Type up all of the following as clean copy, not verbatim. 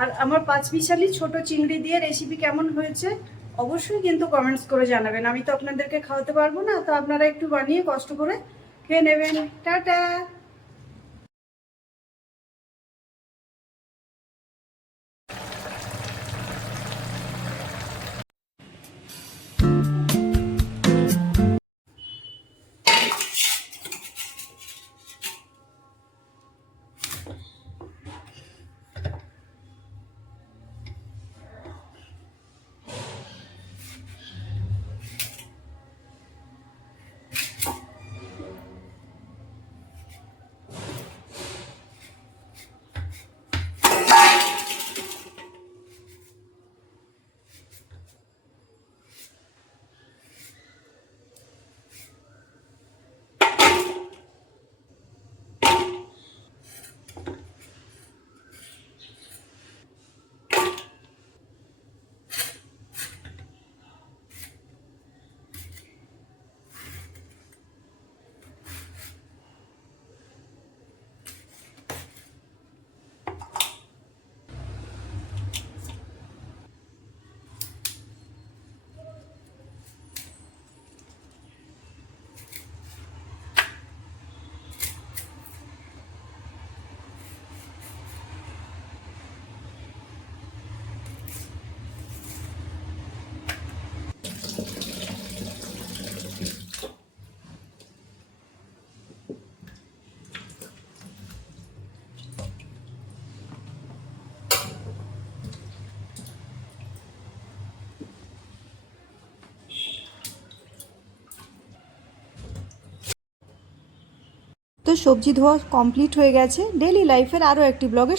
আর আমার 5 মিশালি ছোট চিংড়ি দিয়ে রেসিপি কেমন হয়েছে অবশ্যই কিন্তু কমেন্টস করে জানাবেন। আমি তো আপনাদেরকে খাওয়াতে পারবো না, তো আপনারা একটু বানিয়ে কষ্ট করে খেয়ে নেবেন। টাটা। তো সবজি ধোয়া কমপ্লিট হয়ে গেছে। ডেইলি লাইফের আরও একটি ব্লগে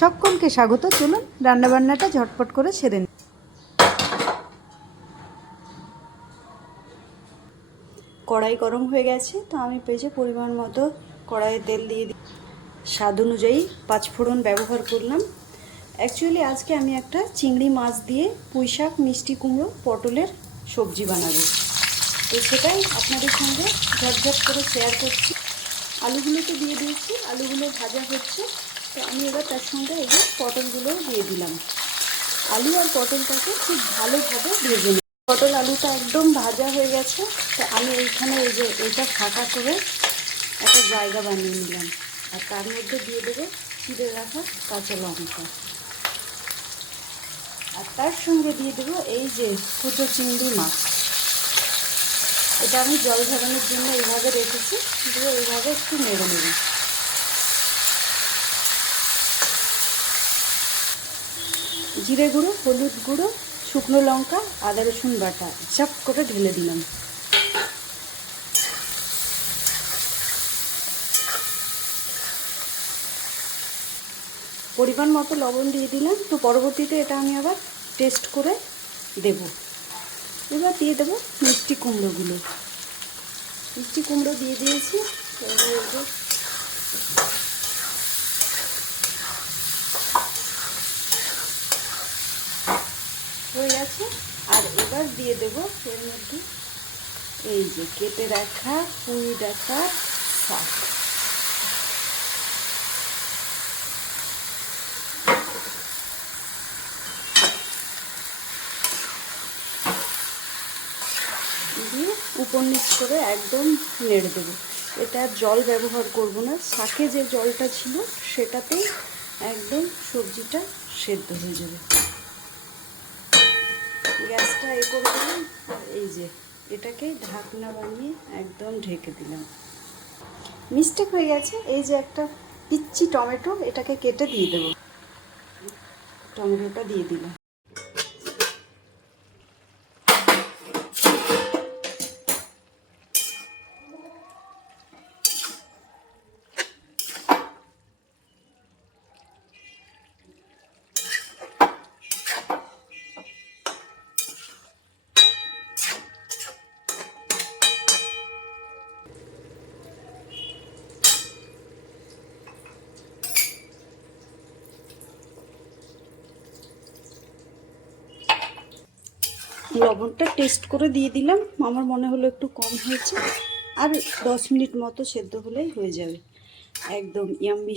সকলকে স্বাগত। চলুন রান্নাবান্নাটা ঝটপট করে সেরে নিই। কড়াই গরম হয়ে গেছে, তো আমি পেজে পরিমাণ মতো কড়াইয়ে তেল দিয়ে দিই। স্বাদ অনুযায়ী 5 ফোড়ন ব্যবহার করলাম। অ্যাকচুয়ালি আজকে আমি একটা চিংড়ি মাছ দিয়ে পুঁই শাক, মিষ্টি কুমড়ো, পটলের সবজি বানাবো, তো সেটাই আপনাদের সঙ্গে ঝটঝট করে শেয়ার করছি। আলুগুলো তো দিয়ে দিয়েছি, আলুগুলো ভাজা হচ্ছে। তো আমি এবার তার সঙ্গে এই যে পটলগুলোও দিয়ে দিলাম। আলু আর পটলটাকে খুব ভালোভাবে ভেজে নিই। পটল আলুটা একদম ভাজা হয়ে গেছে। তো আমি এইখানে এই যে এইটা ফাঁকা করে একটা জায়গা বানিয়ে নিলাম, আর তার মধ্যে দিয়ে দেবো চিড়ে রাখা কাঁচা লঙ্কা, আর তার সঙ্গে দিয়ে দেবো এই যে ছোটো চিংড়ি মাছ। এটা আমি জল ঝরানোর জন্য এইভাবে রেখেছি, দিয়ে এইভাবে একটু নেড়ে নেব। জিরে গুঁড়ো, হলুদ গুঁড়ো, শুকনো লঙ্কা, আদা রসুন বাটা চাপ করে ঢেলে দিলাম। পরিমাণ মতো লবণ দিয়ে দিলাম। তো পরবর্তীতে এটা আমি আবার টেস্ট করে দেব। এবার দিয়ে দেবো মিষ্টি কুমড়োগুলো। মিষ্টি কুমড়ো দিয়ে দিয়েছি। হয়ে গেছে। আর এবার দিয়ে দেবো এর মধ্যে এই যে কেটে রাখা পুঁই ডাঁটা শাক। দিয়ে উপর নিচ করে একদম নেড়ে দেবো। এটা জল ব্যবহার করব না, শাকে যে জলটা ছিল সেটাতেই একদম সবজিটা সেদ্ধ হয়ে যাবে। গ্যাসটা করে দিলাম, আর এই যে এটাকে ঢাকনা বানিয়ে একদম ঢেকে দিলাম। মিস্টেক হয়ে গেছে, এই যে একটা পিচ্চি টমেটো, এটাকে কেটে দিয়ে দেবো। টমেটোটা দিয়ে দিলাম। লবণটা টেস্ট করে দিয়ে দিলাম, আমার মনে হলো একটু কম হয়েছে। আর 10 মিনিট মতো সেদ্ধ হলেই হয়ে যাবে। একদম ইয়াম্মি।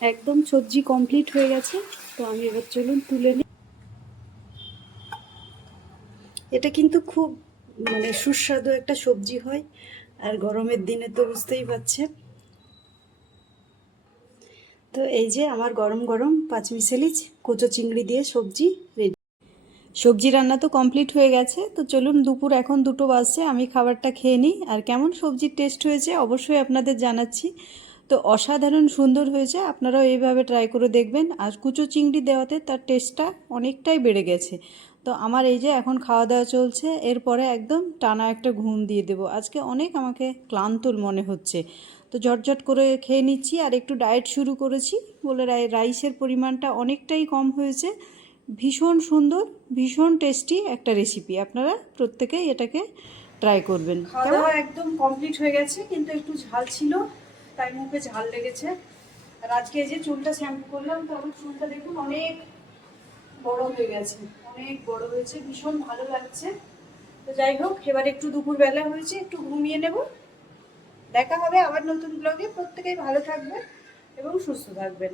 একদম সবজি কমপ্লিট হয়ে গেছে। তো আমি এবার চলুন তুলে নিই। এটা কিন্তু খুব মানে সুস্বাদু একটা সবজি হয়, আর গরমের দিনে তো বুঝতেই পারছেন। তো এই যে আমার গরম গরম পাঁচমিশালি কুচো চিংড়ি দিয়ে সবজি রেডি। সবজি রান্না তো কমপ্লিট হয়ে গেছে। তো চলুন, দুপুর এখন 2টো বাজছে, আমি খাবারটা খেয়ে নিই। আর কেমন সবজির টেস্ট হয়েছে অবশ্যই আপনাদের জানাচ্ছি। তো অসাধারণ সুন্দর হয়েছে, আপনারাও এইভাবে ট্রাই করে দেখবেন। আর কুচো চিংড়ি দেওয়াতে তার টেস্টটা অনেকটাই বেড়ে গেছে। তো আমার এই যে এখন খাওয়া দাওয়া চলছে, এরপরে একদম টানা একটা ঘুম দিয়ে দেবো। আজকে অনেক আমাকে ক্লান্ত মনে হচ্ছে। তো ঝটঝট করে খেয়ে নিচ্ছি। আর একটু ডায়েট শুরু করেছি বলে রাইসের পরিমাণটা অনেকটাই কম হয়েছে। ভীষণ সুন্দর, ভীষণ টেস্টি একটা রেসিপি, আপনারা প্রত্যেকেই এটাকে ট্রাই করবেন। খাওয়া দাওয়া একদম কমপ্লিট হয়ে গেছে, কিন্তু একটু ঝাল ছিল তাই মুখে ঝাল লেগেছে। আর আজকে এই যে চুলটা শ্যাম্পু করলাম, তো আমার চুলটা দেখুন অনেক বড় হয়ে গেছে, অনেক বড় হয়েছে, ভীষণ ভালো লাগছে। তো যাই হোক, এবার একটু দুপুরবেলা হয়েছে, একটু ঘুমিয়ে নেব। দেখা হবে আবার নতুন ব্লগে। প্রত্যেকেই ভালো থাকবেন এবং সুস্থ থাকবেন।